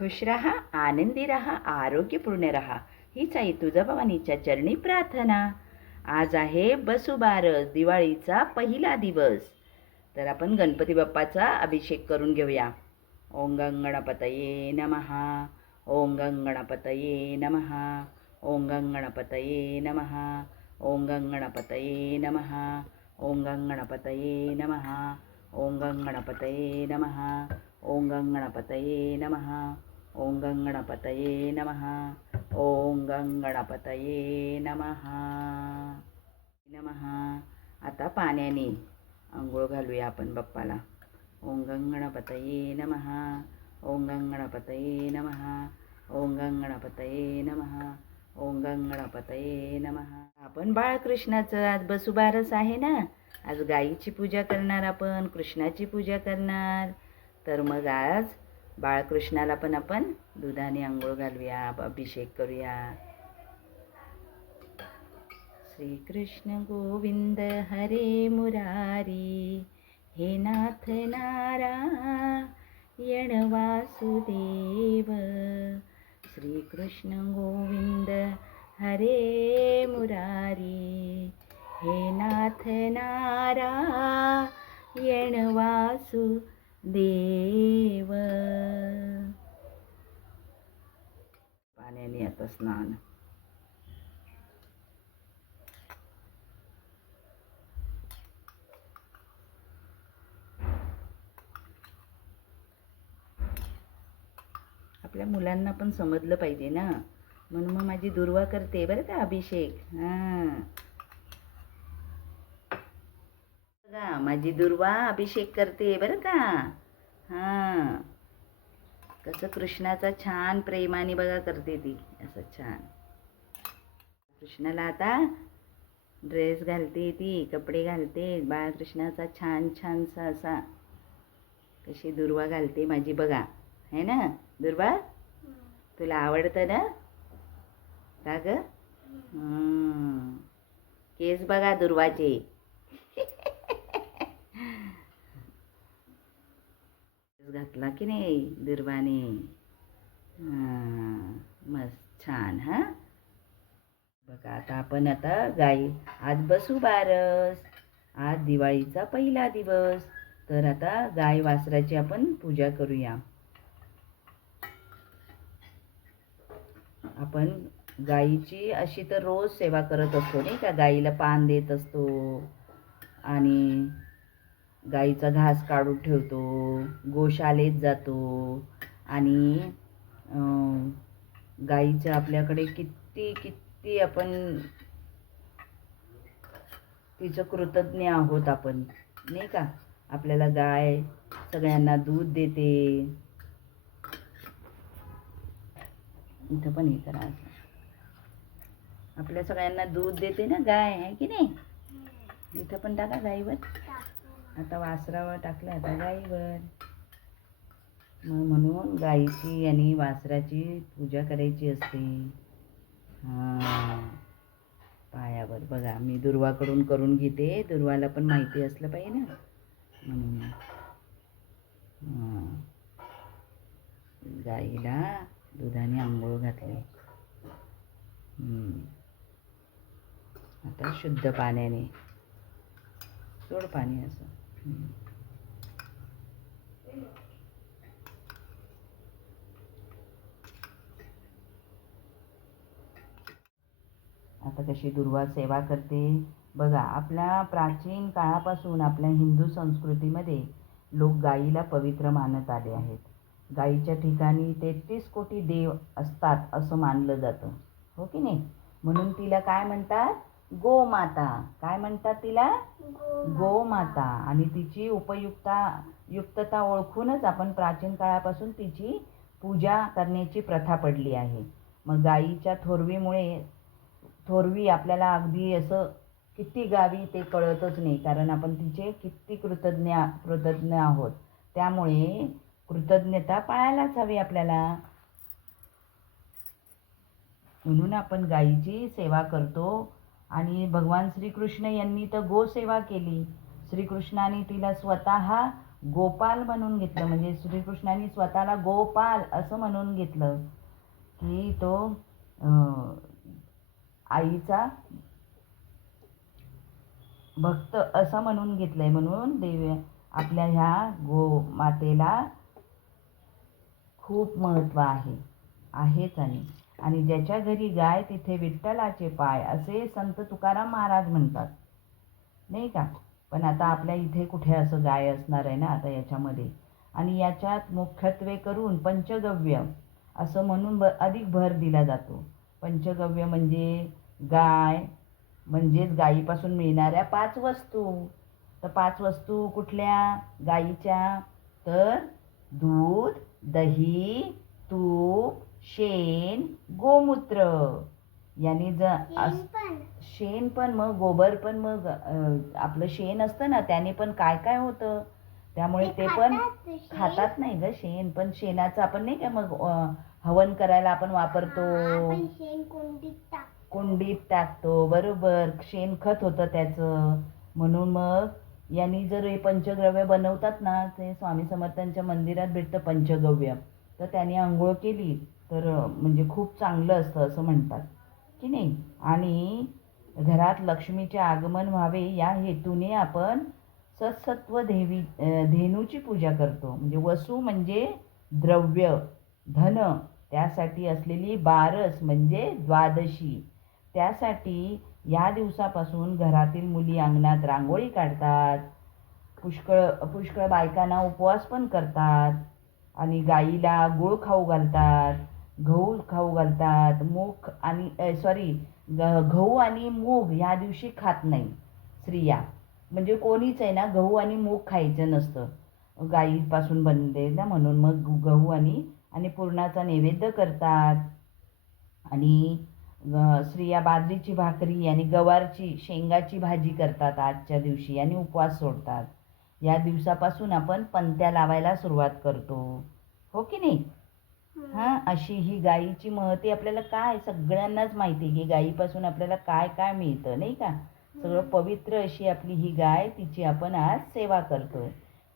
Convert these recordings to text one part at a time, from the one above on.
खुश रहा आनंदी रहा आरोग्यपूर्ण रहा हीच आहे तुळजाभवानीच्या चरणी प्रार्थना. आज आहे बसुबारस दिवाळीचा पहिला दिवस. तर आपण गणपती बाप्पाचा अभिषेक करून घेऊया. ओम गंगणपतये नमहा ओम गंगणपतये नमहा ओम गंगणपतये नमहा ओम गंगणपतये नमहा ओम गंगणपतये नमहा ओम गंगणपतये नमहा ओम गंगणपतये नमहा ओम गंगणपतये नम. ओम गंगणपतये नमहा नम. आता पाण्याने आंघोळ घालूया आपण बाप्पाला. ओम गंगणपतये नम. ओम गंगणपतये नमहा ओम गंगणपतये नम. ओम गंगणपतये नम. आपण बाळकृष्णाचं आज बसुबारस आहे ना? आज गाईची पूजा करणार आपण कृष्णाची पूजा करणार. तर मग आज बाळकृष्णाला पण आपण दुधाने आंघोळ घालूया अभिषेक करूया. श्रीकृष्ण गोविंद हरे मुरारी हे नाथ नारायण वासुदेव. श्रीकृष्ण गोविंद हरे मुरारी हे नाथ नारायण देव. पाण्याने आता स्नान. आपल्या मुलांना पण समजलं पाहिजे ना. म्हणून मग माझी दुर्वा करते बरं का अभिषेक. हां बघा माझी दुर्वा अभिषेक करते बरं का? हां. कसं कृष्णाचा छान प्रेमाने बघा करते ती असं छान. कृष्णाला आता ड्रेस घालते ती कपडे घालते बाळकृष्णाचा छान छानसा असा कशी दुर्वा घालते माझी बघा है ना? दुर्वा? तुला आवडतं ना? का ग. केस बघा दुर्वाचे. घातला की नाही दुर्वाने? मस्त छान हा? बघा आता आपण आता गाई आज बसू बारस. आज दिवाळीचा पहिला दिवस. तर आता गाय वासराची आपण पूजा करूया. आपण गाईची अशी तर रोज सेवा करत असतो नाही का? गाईला पान देत असतो. आणि गाईचा घास काढून ठेवतो गोशालेत जातो आणि गाईच्या गाईचं आपल्याकडे किती किती आपण तिचं कृतज्ञ आहोत आपण नाही का? आपल्याला गाय सगळ्यांना दूध देते. इथं पण हे करा. आपल्या सगळ्यांना दूध देते ना गाय आहे की नाही? इथं पण टाका गाईवर. आता वासरावर टाकलं आता गाईवर. मग म्हणून गाईची आणि वासराची पूजा करायची असते. हां. पायावर बघा मी दुर्वाकडून करून घेते. दुर्वाला पण माहिती असलं पाहिजे ना. म्हणून. हां. गाईला दुधाने आंघोळ घातले. आता शुद्ध पाण्याने. सोड पाणी असं. आता कशी दुर्वा सेवा करते. बघा आपल्या प्राचीन काळापासून आपल्या हिंदू संस्कृतीमध्ये लोक गाईला पवित्र मानत आले आहेत. गाईच्या ठिकाणी तेहतीस कोटी देव असतात असं मानलं जातं. हो की नाही? म्हणून तिला काय म्हणतात? गोमाता. काय म्हणतात तिला? गोमाता. आणि तिची उपयुक्ता युक्तता ओळखूनच आपण प्राचीन काळापासून तिची पूजा करण्याची प्रथा पडली आहे. मग गाईच्या थोरवीमुळे थोरवी आपल्याला अगदी असं किती गावी ते कळतच नाही कारण आपण तिचे किती कृतज्ञ कृतज्ञ आहोत. त्यामुळे कृतज्ञता पाळायलाच हवी आपल्याला. म्हणून आपण गाईची सेवा करतो. आणि भगवान श्रीकृष्ण यांनी तर गोसेवा केली. श्रीकृष्णाने तिला स्वतः गोपाल म्हणून घेतलं. म्हणजे श्रीकृष्णाने स्वतःला गोपाल असं म्हणून घेतलं की तो आईचा भक्त असं म्हणून घेतलंय. म्हणून देव आपल्या ह्या गो मातेला खूप महत्त्व आहे. आहेच आणि आणि ज्याच्या घरी गाय तिथे विठ्ठलाचे पाय असे संत तुकाराम महाराज म्हणतात. नाही का? पण आता आपल्या इथे कुठे असं गाय असणार आहे ना आता याच्यामध्ये? आणि याच्यात मुख्यत्वे करून पंचगव्य असं म्हणून ब अधिक भर दिला जातो. पंचगव्य म्हणजे गाय म्हणजेच गायीपासून मिळणाऱ्या पाच वस्तू. तर पाच वस्तू कुठल्या? गायीच्या तर दूध दही तूप शेण गोमूत्र. यांनी ज अस- शेण पण मग गोबर पण मग आपलं शेण असतं ना त्याने पण काय काय होतं? त्यामुळे ते पण खातात नाही ग शेण पण शेणाचं आपण नाही का मग हवन करायला आपण वापरतो? शेण कोंडीत टाक कुंडीत टाकतो बरोबर. शेणखत होतं त्याचं. म्हणून मग यांनी जर हे पंचगव्य बनवतात ना ते स्वामी समर्थांच्या मंदिरात भेटतं पंचगव्य. तर त्याने आंघोळ केली. तर म्हणजे खूप चांगलं असतं असं म्हणतात. की नाही? आणि घरात लक्ष्मीचे आगमन व्हावे या हेतूने आपण सत्सत्व देवी धेनूची पूजा करतो. म्हणजे वसू म्हणजे द्रव्य धन त्यासाठी असलेली बारस म्हणजे द्वादशी. त्यासाठी या दिवसापासून घरातील मुली अंगणात रांगोळी काढतात पुष्कळ पुष्कळ बायकांना उपवास पण करतात आणि गाईला गूळ खाऊ घालतात. गहू खाऊ घालतात मूग आणि सॉरी गहू आणि मूग ह्या दिवशी खात नाही स्त्रिया. म्हणजे कोणीच आहे ना गहू आणि मूग खायचं नसतं. गाईपासून बनले ना म्हणून मग गहू आणि आणि पुरणाचा नैवेद्य करतात. आणि स्त्रिया बाजरीची भाकरी आणि गवारची शेंगाची भाजी करतात आजच्या दिवशी आणि उपवास सोडतात. या दिवसापासून आपण पंत्या लावायला सुरुवात करतो. हो की नाही? हां अशी ही गाईची महती आपल्याला काय? सगळ्यांनाच माहिती आहे. की गाईपासून आपल्याला काय काय मिळतं नाही का? सगळं पवित्र अशी आपली ही गाय तिची आपण आज सेवा करतोय.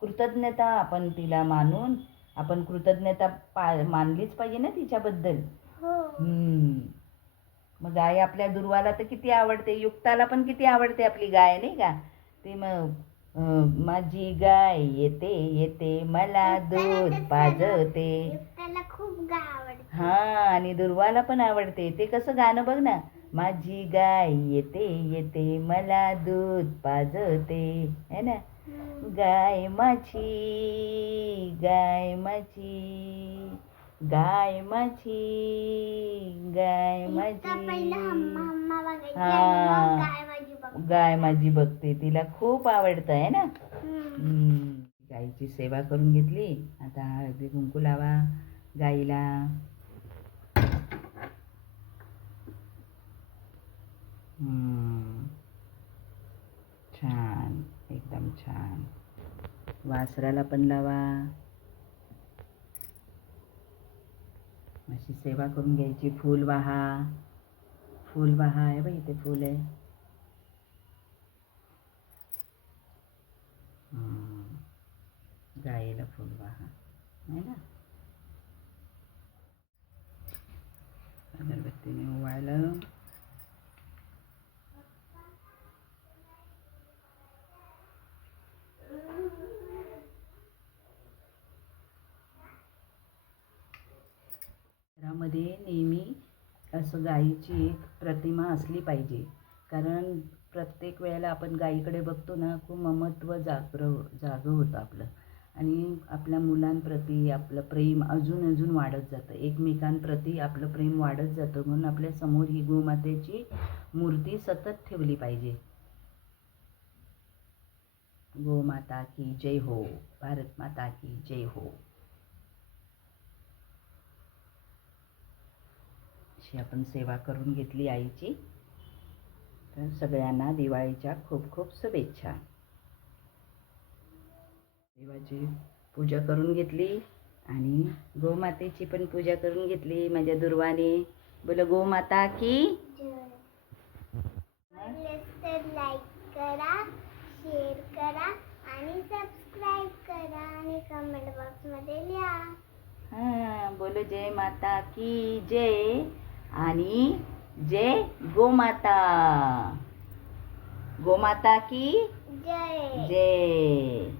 कृतज्ञता आपण तिला मानून आपण कृतज्ञता पा मानलीच पाहिजे ना तिच्याबद्दल? हो. हम्म. मग गाय आपल्या दुर्वाला तर किती आवडते युक्ताला पण किती आवडते आपली गाय नाही का? ते मग माझी गाय येते येते मला दूध पाजवते. त्याला खूप गाय आवडते. हा आणि दुर्वाला पण आवडते. ते कसं गाणं बघ ना. माझी गाय येते येते मला दूध पाजवते. है ना. गाय माझी गाय माझी गाय माझी गाय माझी. हा. गाय माझी बघते तिला खूप आवडतं आहे ना. गाईची सेवा करून घेतली. आता हळदी कुंकू लावा गाईला. छान एकदम छान. वासराला पण लावा. अशी सेवा करून घ्यायची. फूल वाहा. फूल वाहा आहे बाई इथे फूल आहे. गाईला फूल वाहा. आहे ना? अगरबत्तीने ओवाळलं घरामध्ये नेहमी असं गाईची एक प्रतिमा असली पाहिजे. कारण प्रत्येक वेळेला आपण गाईकडे बघतो ना खूप ममत्व जागर जागं होतं आपलं. आणि आपल्या मुलांप्रती आपलं प्रेम अजून अजून वाढत जातं. एकमेकांप्रती आपलं प्रेम वाढत जातं म्हणून आपल्यासमोर ही गोमातेची मूर्ती सतत ठेवली पाहिजे. गोमाता की जय हो भारत माता की जय हो. अशी आपण सेवा करून घेतली आईची. तर सगळ्यांना दिवाळीच्या खूप खूप शुभेच्छा. देवाची पूजा करून घेतली आणि गोमातेची पण पूजा करून घेतली माझ्या दुर्वाने. बोल गोमाता की? लाईक करा शेअर करा आणि सबस्क्राईब करा आणि कमेंट बॉक्समध्ये लिहा. हा बोलो जय माता की जय आणि जय गोमाता. गोमाता की जय. जय.